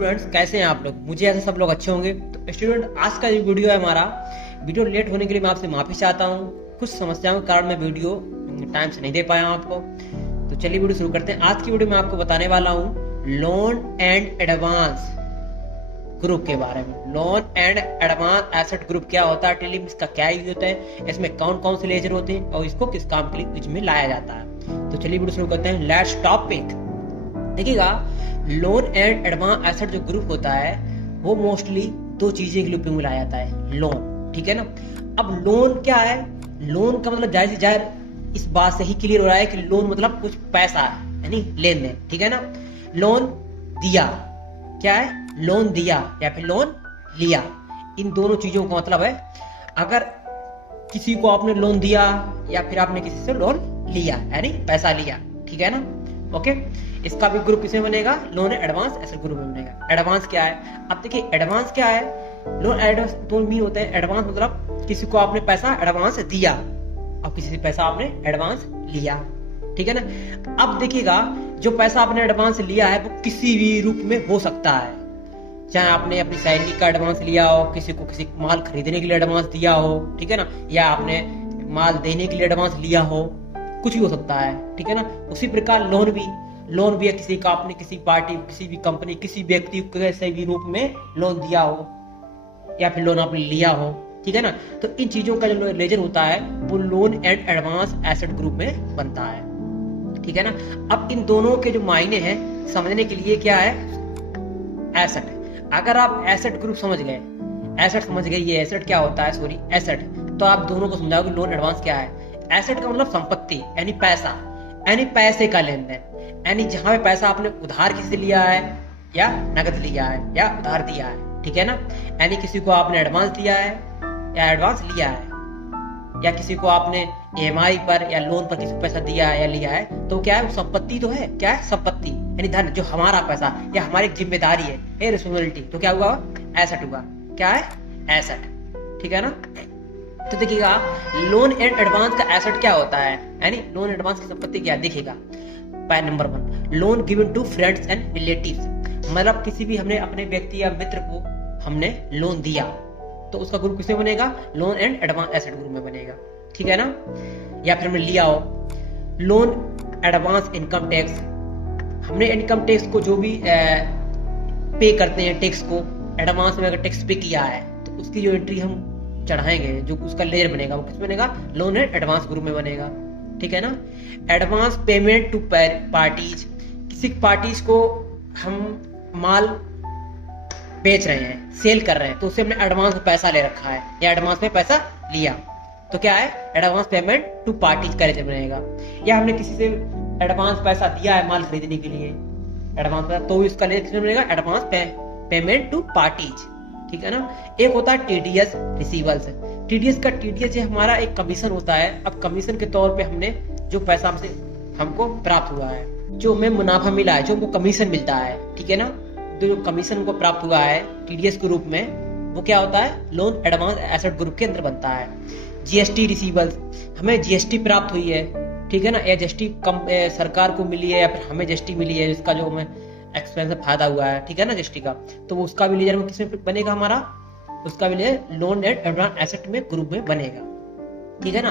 Students, कैसे हैं आप लोग? मुझे ऐसे सब लोग अच्छे होंगे। तो स्टूडेंट, आज का जो वीडियो है हमारा, वीडियो लेट होने के लिए मैं आपसे माफ़ी चाहता हूँ। कुछ समस्याओं के कारण मैं वीडियो टाइम से नहीं दे पाया हूँ आपको। तो चलिए वीडियो शुरू करते हैं। आज की वीडियो में आपको बताने वाला हूँ लोन एंड एडवांस ग्रुप के बारे में। Loan and advance asset group क्या होता है, टेलिंग इसका क्या यूज होता है, इसमें कौन कौन से लेजर होते हैं और इसको किस काम के लिए यूज में लाया जाता है। तो चलिए वीडियो शुरू करते हैं। Let's topic. देखिएगा, लोन एंड एडवांस एसेट जो ग्रुप होता है वो मोस्टली दो चीजें के लिए उपयोग में लाया जाता है। लोन, ठीक है ना। अब लोन क्या है? लोन का मतलब जाहिर सी जाहिर इस बात से ही क्लियर हो रहा है कि लोन मतलब कुछ पैसा है, यानी लेन देन, ठीक है ना। लोन दिया क्या है? लोन दिया या फिर लोन लिया, इन दोनों चीजों का मतलब है अगर किसी को आपने लोन दिया या फिर आपने किसी से लोन लिया, यानी पैसा लिया, ठीक है ना। ओके, इसका भी ग्रुप किसमें बनेगा? लोन एडवांस एसेट ग्रुप में बनेगा। एडवांस क्या है? अब देखिए, एडवांस क्या है? लोन एडवांस दोनों मीन होते हैं। एडवांस मतलब किसी को आपने पैसा एडवांस दिया और किसी से पैसा आपने एडवांस लिया, ठीक है ना। अब देखिएगा, जो पैसा आपने एडवांस लिया है वो किसी भी रूप में हो सकता है। चाहे आपने अपनी सैलरी का एडवांस लिया हो, किसी को किसी माल खरीदने के लिए एडवांस दिया हो, ठीक है ना, या आपने माल देने के लिए एडवांस लिया हो, कुछ भी हो सकता है, ठीक है ना। उसी प्रकार लोन भी है, किसी का आपने किसी पार्टी, किसी भी कंपनी, किसी व्यक्ति को किसी भी रूप में लोन दिया हो या फिर लोन आपने लिया हो, ठीक है ना। तो इन चीजों का जो लेजर होता है वो loan and advance asset group में बनता है, ठीक है ना। अब इन दोनों के जो मायने हैं समझने के लिए क्या है? एसेट। अगर आप एसेट ग्रुप समझ गए, ये एसेट क्या होता है, सॉरी एसेट, तो आप दोनों को समझाओगे लोन एडवांस क्या है। एसेट का मतलब संपत्ति, यानी पैसा, यानी पैसे का लेन देन, यानी जहां पे पैसा आपने उधार किसी से लिया है या नगद लिया है या उधार दिया है, ठीक है ना। यानी किसी को आपने एडवांस दिया है या एडवांस लिया है, या किसी को आपने ईएमआई पर या लोन पर किसी को पैसा दिया है या लिया है, तो क्या है? संपत्ति तो है। क्या है? संपत्ति, यानी धन, जो हमारा पैसा या हमारी जिम्मेदारी है, रिस्पॉन्सिबिलिटी। तो क्या हुआ? एसेट हुआ। क्या है? एसेट, ठीक है ना। तो देखिएगा, लोन एंड एडवांस का एसेट क्या होता है, यानी लोन एडवांस की संपत्ति क्या दिखेगा। Point number 1, loan given to friends and relatives. मतलब किसी भी हमने अपने व्यक्ति या मित्र को हमने लोन दिया, तो उसका ग्रुप किसमें बनेगा? Loan and advance asset group में बनेगा, ठीक है ना। या फिर हमने लिया हो लोन एडवांस इनकम टैक्स। हमने इनकम टैक्स को जो भी पे करते हैं, टैक्स को एडवांस में अगर टैक्स पे किया है तो उसकी जो एंट्री हम चढ़ाएंगे, जो उसका लेयर बनेगा वो किस बनेगा? लोन एंड एडवांस ग्रुप में बनेगा, ठीक है ना। Advance payment to parties. किसी पार्टीज को हम माल बेच रहे हैं, सेल कर रहे हैं, तो उससे हमने एडवांस में पैसा ले रखा है या एडवांस में पैसा लिया, तो क्या है? एडवांस पेमेंट टू पार्टीज का लेजर बनेगा। या हमने किसी से एडवांस पैसा दिया है माल खरीदने के लिए, एडवांस पैसा, तो इसका लेजर बनेगा एडवांस पेमेंट टू पार्टीज, ठीक है ना। एक होता है टीडीएस रिसीवल्स। टीडीएस से हमारा एक कमीशन होता है। अब कमीशन के तौर पे हमने जो पैसा हमको प्राप्त हुआ है, जो हमें मुनाफा मिला है, जो हमको कमीशन मिलता है, ठीक है ना, जो कमीशन हमको प्राप्त हुआ है टीडीएस के रूप में, वो क्या होता है? लोन एडवांस एसेट ग्रुप के अंदर बनता है। जीएसटी रिसीवल्स, हमें जीएसटी प्राप्त हुई है, ठीक है ना, या जीएसटी सरकार को मिली है या फिर हमें जीएसटी मिली है, जिसका जो हमें एक्सपेंस फायदा हुआ है, ठीक है ना, जीएसटी का, तो वो उसका भी लेजर में किसमें बनेगा? हमारा उसका भी ledger loan and advance asset में ग्रुप में बनेगा, ठीक है ना।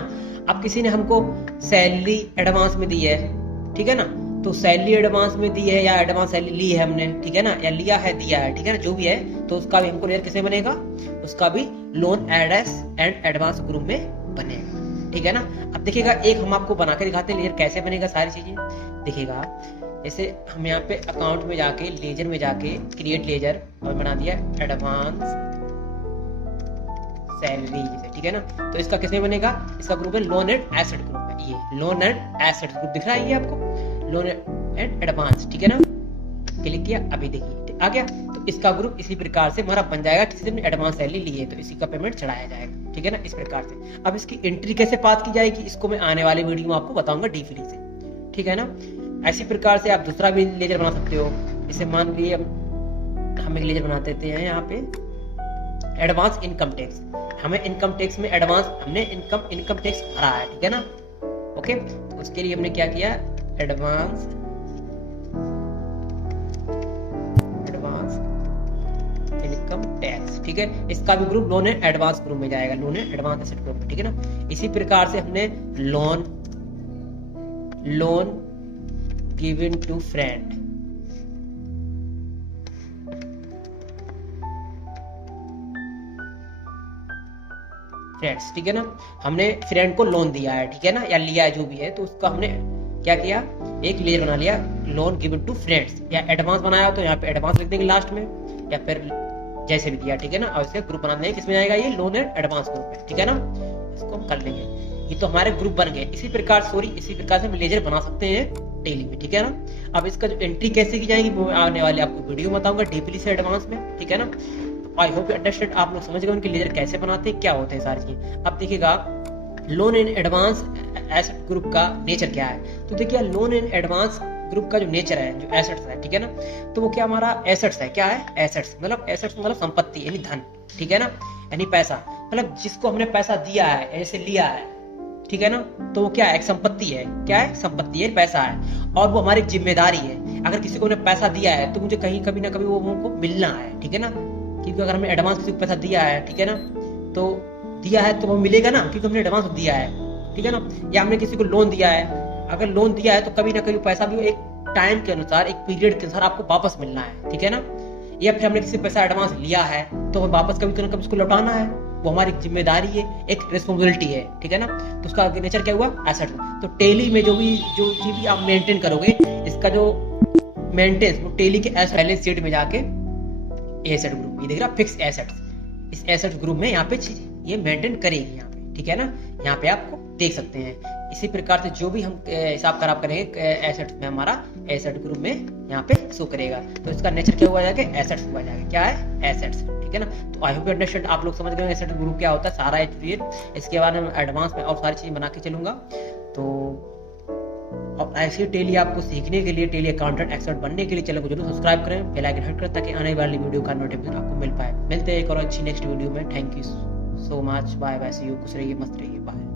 अब किसी ने हमको सैलरी एडवांस में दी है, ठीक है ना, तो सैलरी एडवांस में दी है या एडवांस सैलरी ली है हमने, ठीक है ना, या लिया है, दिया है, ठीक है ना, जो भी है, तो उसका भी हमको लेयर किसमें बनेगा? उसका भी लोन एंड एडवांस ग्रुप में बनेगा, ठीक है ना। अब देखिएगा, एक हम आपको बना के दिखाते हैं लेयर कैसे बनेगा, सारी चीजें देखिएगा। जैसे हम यहाँ पे अकाउंट में जाके, लेजर में जाके, क्रिएट लेजर, और बना दिया एडवांस सैलरी, ठीक है ना। तो इसका किसमें बनेगा? इसका ग्रुप है लोन एंड एसेट ग्रुप में। ये लोन एंड एसेट ग्रुप दिख रहा है ये आपको, लोन एंड एडवांस, ठीक है ना। क्लिक किया, अभी देखिए आ गया। तो इसका ग्रुप इसी प्रकार से हमारा बन जाएगा। किसी ने एडवांस सैलरी ली है तो इसी का पेमेंट चढ़ाया जाएगा, ठीक है ना, इस प्रकार से। अब इसकी एंट्री कैसे पास की जाएगी, इसको मैं आने वाले वीडियो में आपको बताऊंगा डीपली से, ठीक है ना। ऐसी प्रकार से आप दूसरा भी लेजर बना सकते हो। जैसे मान लीजिए हम एक लेजर बना देते हैं यहाँ पे एडवांस इनकम टैक्स। हमें इनकम टैक्स में एडवांस, हमने इनकम टैक्स भरा है, ठीक है ना। ओके, तो उसके लिए हमने क्या किया? एडवांस एसेट्स, ठीक है। इसका भी group loan and advance group में जाएगा, loan and advance asset group, ठीक है ना। इसी प्रकार से हमने लोन गिवन टू फ्रेंड, ठीक है ना। हमने फ्रेंड को लोन दिया है, ठीक है ना, या लिया है जो भी है, तो उसका हमने क्या किया, एक लेजर बना लिया, लोन गिवन टू फ्रेंड्स, या एडवांस बनाया तो यहाँ पे एडवांस लिख देंगे लास्ट में, या फिर जैसे भी दिया, ठीक है ना। और इसका ग्रुप बना देंगे, किसमें जाएगा ये, लोन एंड एडवांस ग्रुप में, ठीक है ना। इसको हम कर लेंगे, ये तो हमारे ग्रुप बन गए। इसी प्रकार से हम लेजर बना सकते हैं टेली में, ठीक है ना। अब इसका जो एंट्री कैसे की जाएगी वो आने वाले आपको वीडियो बताऊंगा डीपली से एडवांस में, ठीक है ना। आई होप यू अंडरस्टैंड, आप लोग समझ गए उनके लेजर कैसे बनाते हैं, क्या होते हैं सारी चीज। अब देखिएगा loan and advance asset group का नेचर क्या है। तो देखिए लोन एंड एडवांस ग्रुप का जो नेचर है, जो एसेट्स है, ठीक है ना, तो वो क्या हमारा एसेट्स है, क्या है, एसेट्स मतलब संपत्ति यानी धन, ठीक है ना, यानी पैसा, मतलब जिसको हमने पैसा दिया है, ऐसे लिया है, ठीक है ना, तो वो क्या है, एक संपत्ति है, क्या है, संपत्ति है, पैसा है, और वो हमारी जिम्मेदारी है। अगर किसी को हमने पैसा दिया है तो मुझे कहीं कभी ना कभी वो हमको मिलना है, ठीक है ना, क्योंकि अगर हमने एडवांस किसी को पैसा दिया है, ठीक है ना, तो दिया है तो वो मिलेगा ना, क्योंकि हमने एडवांस दिया है, ठीक है ना। या हमने किसी को लोन दिया है, अगर लोन दिया है तो कभी ना कभी पैसा भी एक टाइम के अनुसार, एक पीरियड के अनुसार आपको वापस मिलना है, ठीक है ना। या फिर हमने किसी पैसा एडवांस लिया है तो वापस कभी ना कभी उसको लौटाना है, वो हमारी जिम्मेदारी है, एक रिस्पॉन्सिबिलिटी है, ठीक है ना। तो उसका नेचर क्या हुआ, एसेट। तो टेली में जो चीज भी आप मेंटेन करोगे, इसका जो मेंटेन वो टेली के बैलेंस शीट में जाके एसेट ग्रुप, ये देख रहा फिक्स एसेट्स, इस एसेट ग्रुप में यहाँ पे ये मेंटेन करेगी यहाँ पे, ठीक है ना। यहाँ पे आपको देख सकते हैं। इसी प्रकार से जो भी हम हिसाब खराब करेंगे एसेट्स में, हमारा एसेट ग्रुप में यहाँ पे शो करेगा। तो इसका नेचर क्या हुआ जाएगा, एसेट्स हुआ जाएगा, क्या है, एसेट्स, ठीक है ना। तो आई होप यू अंडरस्टैंड, आप लोग समझ गए एसेट ग्रुप क्या होता है, सारा इसके बारे में एडवांस में और सारी चीज बना के चलूंगा। तो अब ऐसे टेली आपको सीखने के लिए, टेली अकाउंटेंट एक्सपर्ट बनने के लिए चैनल को जरूर सब्सक्राइब करें, बेल आइकन हिट करें ताकि आने वाली वीडियो का नोटिफिकेशन आपको मिल पाए। मिलते हैं एक और अच्छी नेक्स्ट वीडियो में। Thank you so much, bye bye, see you, खुश रहिए, मस्त रहिए, बाय।